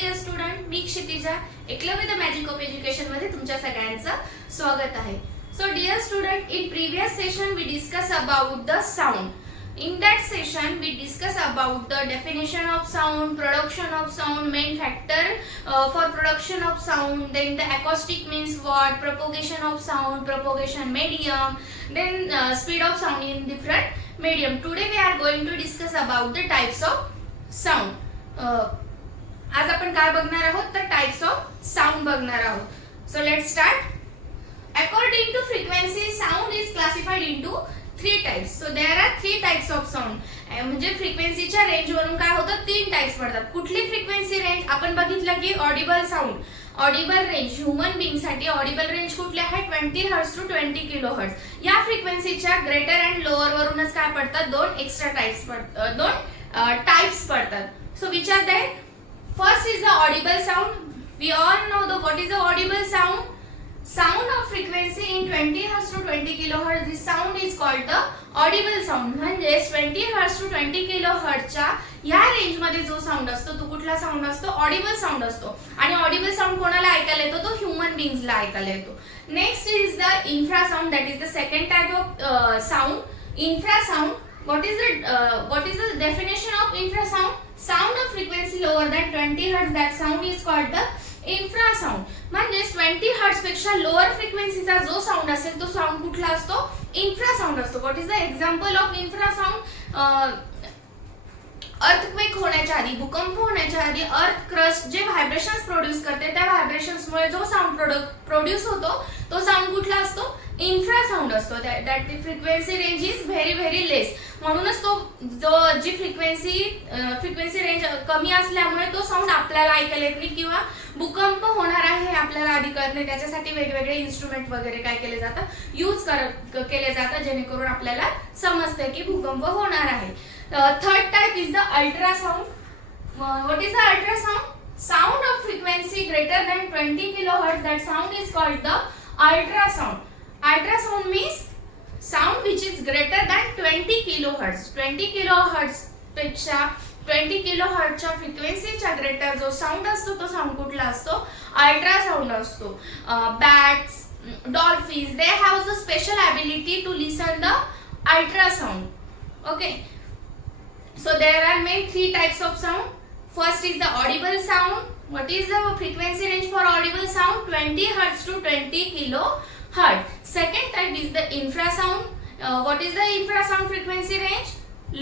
Dear student, मी Kshitija Eklavya the magic of education मध्ये तुमच्या सगळ्यांचं स्वागत आहे. So dear student, in previous session we discuss about the sound. In that session, we discuss about the definition of sound, production of sound, main factor for production of sound, then the acoustic means what, propagation of sound, propagation medium, then speed of sound in different medium. Today we are going to discuss about the types of sound. आज आपण काय बघणार आहोत तर types of sound बघणार आहोत. So let's start. According to frequency, sound is classified into three types. So there are three types of sound. म्हणजे फ्रिक्वेन्सीच्या रेंज वरून काय होतं, तीन टाइप्स पडतात. कुठली फ्रिक्वेन्सी रेंज आपण बघितलं की Audible sound, Audible range human being साठी ऑडिबल रेंज कुठली आहे 20 हर्ट्ज टू 20 किलोहर्ट्ज. या फ्रिक्वेन्सीच्या ग्रेटर अँड लोअर वरूनच काय पडतात, दोन एक्स्ट्रा टाइप्स पडतात. So which are that? First is the audible sound. We all know the what is the audible sound. Sound of frequency in 20 Hz to 20 kHz, this sound is called the audible sound. म्हणजे 20 Hz to 20 kHz च्या या range मध्ये जो sound असतो तो कुठला sound असतो, Audible sound असतो. आणि ऑडिबल साऊंड कोणाला ऐकायला येतो, तो ह्युमन बीइंग्सला ऐकायला येतो. Next is the infra sound, that is the second type of sound. Infra sound, what is the definition of infrasound? Sound of frequency lower than 20 Hz, that sound is called the infrasound. म्हणजे 20 hertz पेक्षा lower फ्रिक्वेन्सीचा जो sound असेल तो sound कुठला असतो, infrasound असतो. What is the example of infrasound? Earthquake होण्याच्या आधी, भूकंप होण्याच्या आधी अर्थ क्रस्ट जे व्हायब्रेशन्स प्रोड्यूस करते, त्या व्हायब्रेशन्समुळे जो साऊंड प्रोड्यूस होतो तो साऊंड कुठला असतो, इन्फ्रासाउंड असतो. That frequency range is very very less. म्हणूनच तो जी फ्रिक्वेन्सी रेंज कमी असल्यामुळे तो साऊंड आपल्याला ऐकायला येत नाही किंवा भूकंप होणार आहे हे आपल्याला आधी कळत नाही. त्याच्यासाठी वेगवेगळे इन्स्ट्रुमेंट वगैरे काय केले जातात, यूज केले जातात, जेणेकरून आपल्याला समजते की भूकंप होणार आहे. Third type is the ultrasound. What is the ultrasound? Sound of frequency greater than 20 kilohertz, that sound is called the ultrasound. Ultrasound means sound which is greater than 20 kilohertz. 20 kilohertz पेक्षा 20 kilohertz च्या फ्रिक्वेन्सीच्या greater जो sound असतो तो sound कुठला असतो, ultrasound असतो. Bats, dolphins, they have the special ability to listen the ultrasound. Okay, so there are main three types of sound. First is the audible sound. What is the frequency range for audible sound? 20 hertz to 20 kilohertz. Second type is the infrasound. What is the infrasound frequency range?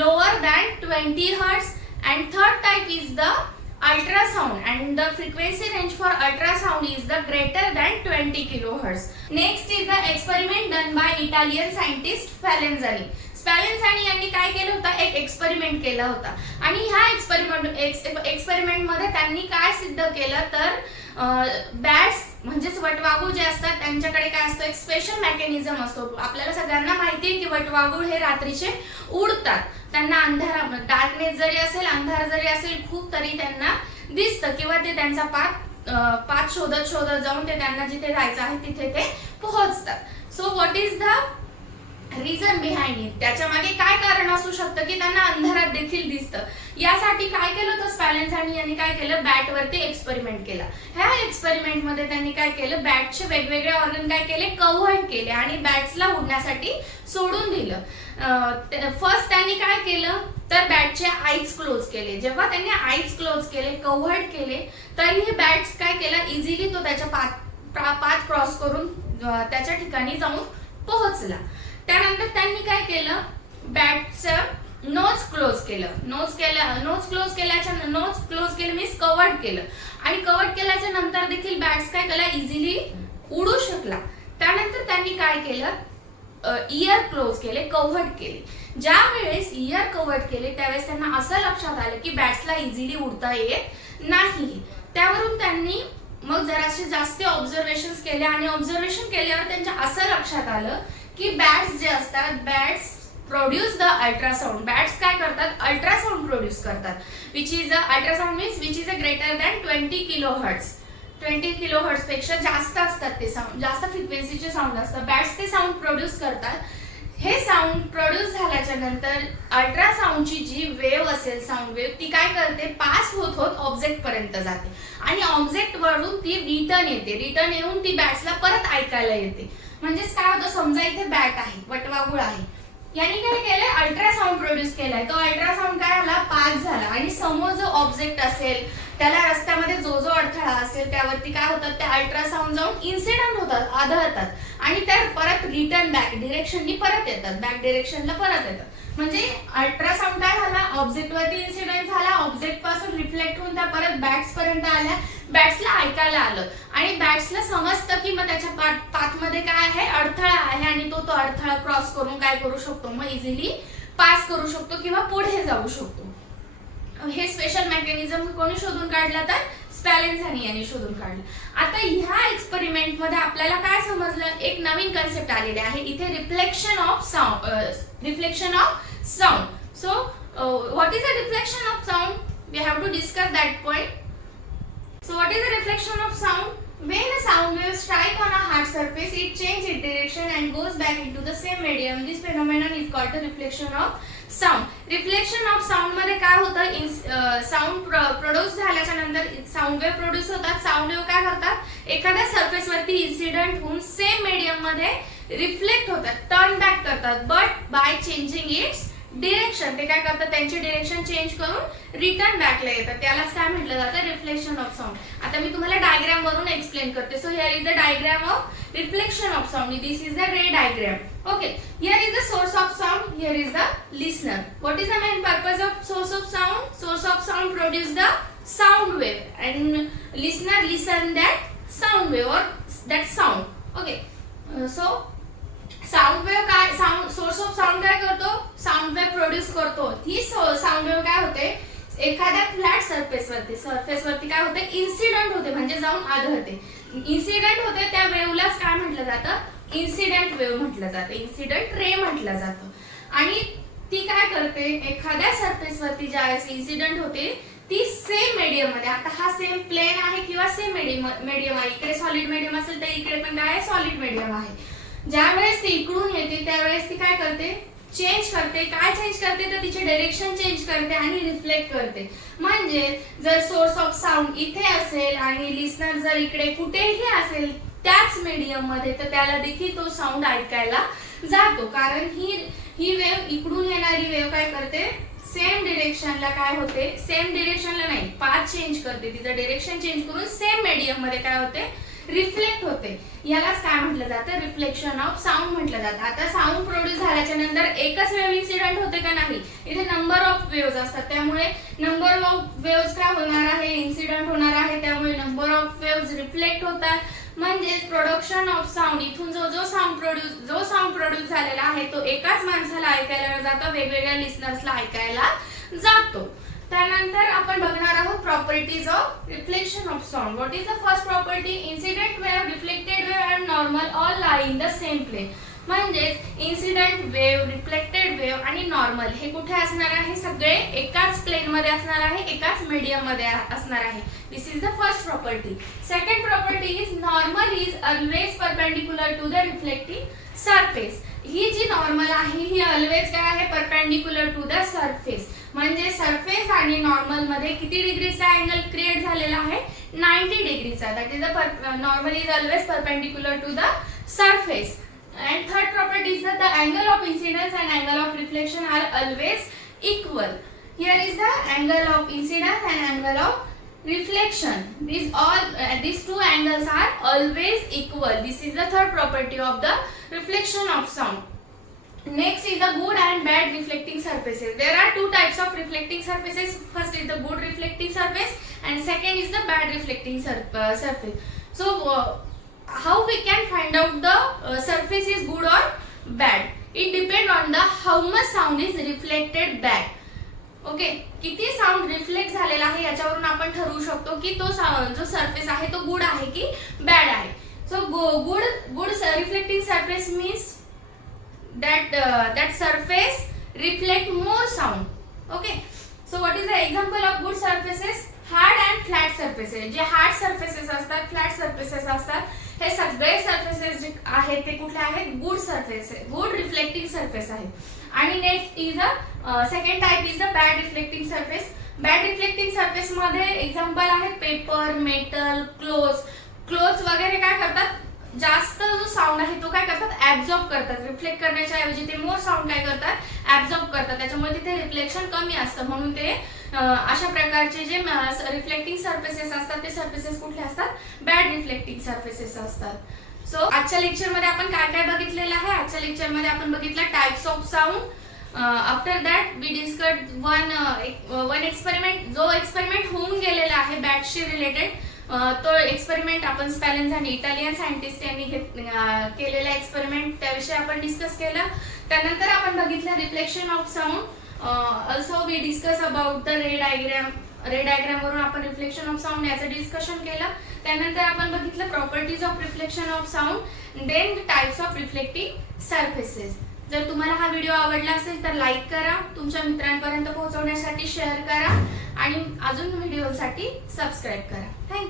Lower than 20 Hz. And third type is the ultrasound, and the frequency range for ultrasound is the greater than 20 kilohertz. Next is the experiment done by Italian scientist Spallanzani. स्पॅलेन्झानी यांनी काय केलं होतं, एक experiment केला होता. आणि ह्या experiment मध्ये त्यांनी काय सिद्ध केलं तर बॅट्स म्हणजेच वटवाघूळ जे असतात त्यांच्याकडे काय असतं, एक स्पेशल मेकॅनिझम असतो. आपल्याला सगळ्यांना माहिती आहे की वटवाघूळ हे रात्रीचे उडतात. त्यांना अंधार, डार्कनेस जरी असेल, अंधार जरी असेल खूप, तरी त्यांना दिसतं किंवा ते त्यांचा पाथ शोधत जाऊन ते त्यांना जिथे जायचं आहे तिथे ते पोहोचतात. So what is the reason behind it? त्याच्या मागे काय कारण असू शकतं की त्यांना अंधारात देखील दिसतं. यासाठी काय केलं होतं, स्पॅलेन्झानी यांनी काय केलं, बॅट वरती एक्सपेरिमेंट केला. ह्या एक्सपेरिमेंट मध्ये त्यांनी काय केलं, बॅटचे वेगवेगळे ऑर्गन काय केले, कव्हर्ड केले आणि बॅट्सला उडण्यासाठी सोडून दिलं. फर्स्ट त्यांनी काय केलं तर बॅटचे आईज क्लोज केले. जेव्हा त्यांनी आईज क्लोज केले, कव्हर्ड केले, तरी हे बॅट्स काय केलं, इझिली तो त्याच्या पाथ क्रॉस करून त्याच्या ठिकाणी जाऊन पोहोचला. त्यानंतर त्यांनी काय केलं, बॅटचं नोज क्लोज केलं. नोज क्लोज केलं मीन्स कव्हर्ड केलं. आणि कव्हर्ड केल्याच्या नंतर देखील बॅट्स काय केला, इझिली उडू शकला. त्यानंतर त्यांनी काय केलं, इयर क्लोज केले, कव्हर्ड केले. ज्या वेळेस इयर कव्हर्ड केले त्यावेळेस त्यांना असं लक्षात आलं की बॅट्सला इझिली उडता येत नाही. त्यावरून त्यांनी मग जरासे जास्त ऑब्झर्वेशन्स केले आणि ऑब्झर्वेशन केल्यावर त्यांच्या असं लक्षात आलं की बॅट्स जे असतात, bats produce the ultrasound. Bats काय करतात, अल्ट्रासाउंड प्रोड्यूस करतात. Which is a ultrasound means which is a greater than 20 kilohertz. 20 kilohertz पेक्षा जास्त असतात ते साऊंड, जास्त फ्रिक्वेन्सीचे साऊंड असतात. बॅट्स ते साऊंड प्रोड्यूस करतात. हे साऊंड प्रोड्यूस झाल्याच्या नंतर अल्ट्रासाऊंडची जी वेव्ह असेल, साऊंड वेव्ह, ती काय करते, पास होत होत ऑब्जेक्ट पर्यंत जाते आणि ऑब्जेक्ट वरून ती रिटर्न येते. रिटर्न येऊन ती बॅट्सला परत ऐकायला येते. म्हणजेच काय होतं, समजा इथे बॅट आहे, वटवाघूळ आहे, यांनी काय केलंय, अल्ट्रासाऊंड प्रोड्यूस केलाय. तो अल्ट्रासाऊंड काय झाला, पास झाला आणि समोर जो ऑब्जेक्ट असेल, त्याला रस्त्यामध्ये जो जो अडथळा असेल त्यावरती काय होतात, त्या अल्ट्रासाऊंड जाऊन इन्सिडेंट होतात, आदळतात आणि त्या परत रिटर्न बॅक डिरेक्शननी परत येतात, बॅक डिरेक्शनला परत येतात. म्हणजे अल्ट्रासाऊंड काय झाला, ऑब्जेक्ट वरती इन्सिडेंट झाला, ऑब्जेक्ट पासून रिफ्लेक्ट होऊन त्या परत बॅट्स पर्यंत आल्या, बॅट्सला ऐकायला आलं आणि बॅट्सला समजतं की मग त्याच्या पाथमध्ये काय आहे, अडथळा आहे आणि तो अडथळा क्रॉस करून काय करू शकतो, मग इझिली पास करू शकतो किंवा पुढे जाऊ शकतो. हे स्पेशल मेकॅनिझम कोणी शोधून काढला, तर स्पॅलेन्झानी यांनी शोधून काढलं. आता ह्या एक्सपेरिमेंट मध्ये आपल्याला काय समजलं, एक नवीन कन्सेप्ट आलेले आहे इथे, reflection of sound. Reflection of sound. So what is a reflection of sound, we have to discuss that point. So what is the reflection of sound? When a sound wave strike on a hard surface, it changes its direction and goes back into the same medium. This phenomenon is called the reflection of sound. Reflection of sound मध्ये काय होतं, sound produce झाल्याच्या नंतर sound wave produce होतात. Sound wave काय करतात, एखाद्या surface वरती इन्सिडेंट होऊन सेम मीडियम मध्ये रिफ्लेक्ट होतात, टर्न बॅक करतात, but by changing its direction. ते काय करतात, त्यांची डिरेक्शन चेंज करून रिटर्न बॅकला येतात. त्यालाच काय म्हटलं जातं, रिफ्लेक्शन ऑफ साऊंड. आता मी तुम्हाला डायग्राम वरून एक्सप्लेन करते. So here is the diagram of reflection of sound. This is the ray diagram. Okay, here is the source of sound, here is the listener. What is the main purpose of source of sound? Source of sound produce the sound wave and listener listen that sound wave or that sound. Okay, so sound wave काय, sound source of sound काय करतो, sound wave produce करतो. ही sound wave काय होते, एखाद्या flat surface वरती काय होते, इन्सिडेंट होते, म्हणजे जाऊन आदळते. इन्सिडेंट होते त्या वेव्हलाच काय म्हटलं जातं, इन्सिडेंट वेव्ह म्हटलं जातं, इन्सिडेंट रे म्हटलं जातं. आणि ती काय करते, एखाद्या सरफेस वरती ज्यावेळेस इन्सिडेंट होते ती सेम मीडियम मध्ये, आता हा सेम प्लेन आहे किंवा सेम मीडियम आहे, इकडे सॉलिड मीडियम असेल तर इकडे पण काय आहे, सॉलिड मीडियम आहे. ज्यावेळेस ती इकडून येते त्यावेळेस ती काय करते, चेंज करते. काय चेंज करते, तर तिचे डायरेक्शन चेंज करते आणि रिफ्लेक्ट करते. म्हणजे जर सोर्स ऑफ साऊंड इथे असेल आणि लिसनर जर इकडे कुठेही असेल त्याच मीडियम मध्ये, तर त्याला देखील तो साऊंड ऐकायला जातो. कारण ही वेव्ह, इकडून येणारी वेव्ह काय करते, सेम डिरेक्शनला काय होते, सेम डिरेक्शनला नाही, पाथ चेंज करते, तिचं डिरेक्शन चेंज करून सेम मीडियम मध्ये काय होते, रिफ्लेक्ट होते. यालाच काय म्हटलं जातं, रिफ्लेक्शन ऑफ साऊंड म्हटलं जातं. आता साऊंड प्रोड्यूस झाल्याच्या नंतर एकच वेव्ह इन्सिडेंट होते का, नाही, इथे नंबर ऑफ वेव्हज असतात. त्यामुळे नंबर ऑफ वेव्हज काय होणार आहे, इन्सिडेंट होणार आहे. त्यामुळे नंबर ऑफ वेव्हज रिफ्लेक्ट होतात. म्हणजे प्रोडक्शन ऑफ साऊंड, इथून जो साऊंड प्रोड्यूस झालेला आहे तो एकाच माणसाला ऐकायला जातो, वेगवेगळ्या लिसनर्सला ऐकायला जातो. त्यानंतर आपण बघणार आहोत properties of reflection of sound. What is the first property, incident wave, reflected wave and normal all lie in the same plane. म्हणजे इन्सिडेंट वेव्ह, रिफ्लेक्टेड वेव्ह आणि नॉर्मल हे कुठे असणार आहे, सगळे एकाच प्लेन मध्ये असणार आहे, एकाच मीडियम मध्ये असणार आहे. This is the first property. Second property is normal is always perpendicular to the reflecting surface. ही जी नॉर्मल आहे ही ऑलवेज काय आहे, परपेंडिक्युलर टू द सरफेस. म्हणजे सरफेस आणि नॉर्मल मध्ये किती डिग्रीचा अँगल क्रिएट झालेला आहे, 90 डिग्रीचा. That is the normal is always perpendicular to the surface. And third property is that the angle of incidence and angle of reflection are always equal. Here is the angle of incidence and angle of reflection. These two angles are always equal. This is the third property of the reflection of sound. Next is the good and bad reflecting surfaces. There are two types of reflecting surfaces. First is the good reflecting surface and second is the bad reflecting surface. So how we can find out the surface is good or bad? It depends on the how much sound is reflected back. Okay, किती sound reflect झालेला आहे याच्यावरून आपण ठरवू शकतो की तो जो सरफेस आहे तो गुड आहे की बॅड आहे. So good reflecting surface means that surface reflect more sound. Okay, so what is the example of good surfaces? Hard and flat surfaces. जे हार्ड सरफेसेस असतात, फ्लॅट सरफेसेस असतात, हे सगळे सरफेसेस जे आहेत ते कुठले आहेत, गुड सरफेस आहे, गुड रिफ्लेक्टिंग सरफेस आहे. आणि next is a second type is the bad reflecting surface. Bad reflecting surface मध्ये एक्झाम्पल आहेत पेपर, मेटल, क्लोथ्स वगैरे काय करतात, जास्त जो साऊंड आहे तो काय करतात, ऍब्झॉर्ब करतात. रिफ्लेक्ट करण्याच्या ऐवजी ते मोर साऊंड काय करतात, ऍब्झॉर्ब करतात. त्याच्यामुळे तिथे रिफ्लेक्शन कमी असतं. म्हणून ते अशा प्रकारचे जे रिफ्लेक्टिंग सरफेसेस असतात ते सरफेसेस कुठले असतात, बॅड रिफ्लेक्टिंग सरफेसेस असतात. सो आजच्या लेक्चर मध्ये आपण काय काय बघितलेलं आहे, आजच्या लेक्चर मध्ये आपण बघितलं types of sound. After that we discussed one experiment, जो एक्सपेरिमेंट होऊन गेलेला आहे बॅटशी रिलेटेड. तो एक्सपेरिमेंट आपण स्पॅलेन्झा आणि इटालियन सायंटिस्ट यांनी केलेला एक्सपेरिमेंट, त्याविषयी आपण डिस्कस केलं. त्यानंतर आपण बघितलं reflection of sound. Also we discuss about the ray diagram. Ray diagram वरून आपण रिफ्लेक्शन ऑफ साऊंड याचं डिस्कशन केलं. त्यानंतर आपण बघितलं properties of reflection of sound, then types of reflecting surfaces. जर तुम्हाला हा व्हिडिओ आवडला असेल तर लाईक करा, तुमच्या मित्रांपर्यंत पोहोचवण्यासाठी शेअर करा आणि अजून व्हिडिओसाठी सबस्क्राईब करा. थँक्यू.